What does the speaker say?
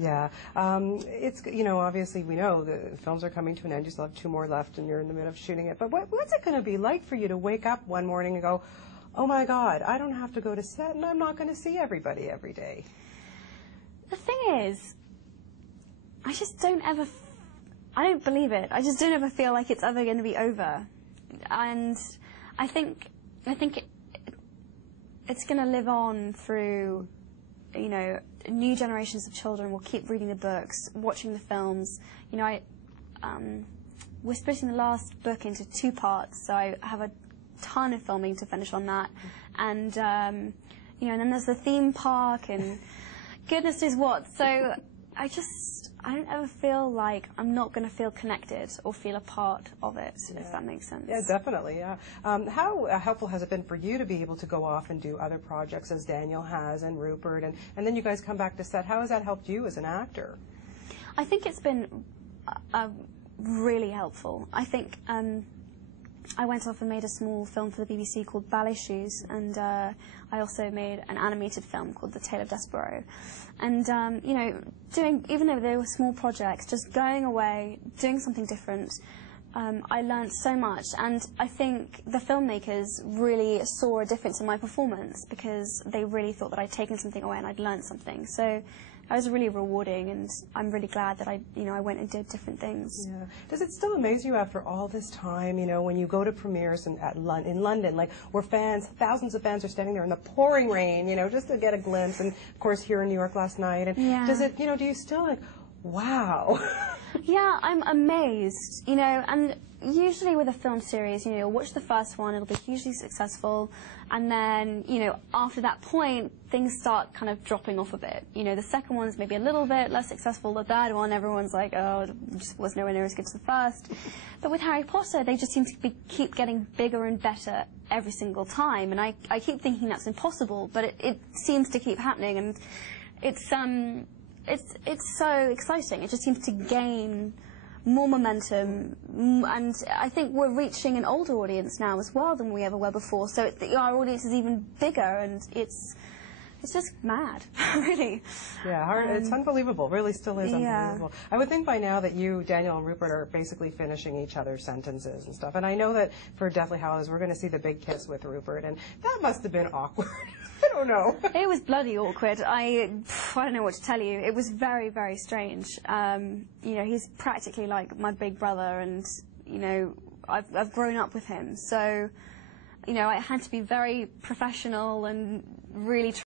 Yeah, it's, you know, obviously we know the films are coming to an end. You still have 2 more left and you're in the middle of shooting it. But what's it going to be like for you to wake up one morning and go, oh my God, I don't have to go to set and I'm not going to see everybody every day? The thing is, I just don't ever, I don't believe it. I just don't ever feel like it's ever going to be over. And I think it's going to live on through, you know, new generations of children will keep reading the books, watching the films. You know, we're splitting the last book into 2 parts, so I have a ton of filming to finish on that. And, you know, and then there's the theme park and goodness knows what. So I don't ever feel like I'm not going to feel connected or feel a part of it, if that makes sense. Yeah, definitely, yeah. How helpful has it been for you to be able to go off and do other projects as Daniel has and Rupert, and then you guys come back to set? How has that helped you as an actor? I think it's been really helpful. I think I went off and made a small film for the BBC called Ballet Shoes, and I also made an animated film called The Tale of Despereaux. And, you know, even though they were small projects, just going away, doing something different, I learned so much. And I think the filmmakers really saw a difference in my performance because they really thought that I'd taken something away and I'd learned something. So that was really rewarding, and I'm really glad that I went and did different things. Yeah. Does it still amaze you after all this time, you know, when you go to premieres in London, like where thousands of fans are standing there in the pouring rain, you know, just to get a glimpse, and of course here in New York last night, and does it, you know, do you still like, wow? Yeah, I'm amazed, you know, and usually with a film series, you know, you'll watch the first one, it'll be hugely successful, and then, you know, after that point, things start kind of dropping off a bit. You know, the second one's maybe a little bit less successful, the third one, everyone's like, oh, it just was nowhere near as good as the first. But with Harry Potter, they just seem to keep getting bigger and better every single time, and I keep thinking that's impossible, but it seems to keep happening, and it's so exciting. It just seems to gain more momentum, and I think we're reaching an older audience now as well than we ever were before, so our audience is even bigger, and it's just mad, really. Yeah, it's unbelievable. Really still is unbelievable. Yeah. I would think by now that you, Daniel, and Rupert are basically finishing each other's sentences and stuff, and I know that for Deathly Hallows we're going to see the big kiss with Rupert, and that must have been awkward. I don't know. It was bloody awkward. I don't know what to tell you. It was very, very strange. You know, he's practically like my big brother, and you know, I've grown up with him, so you know, I had to be very professional and really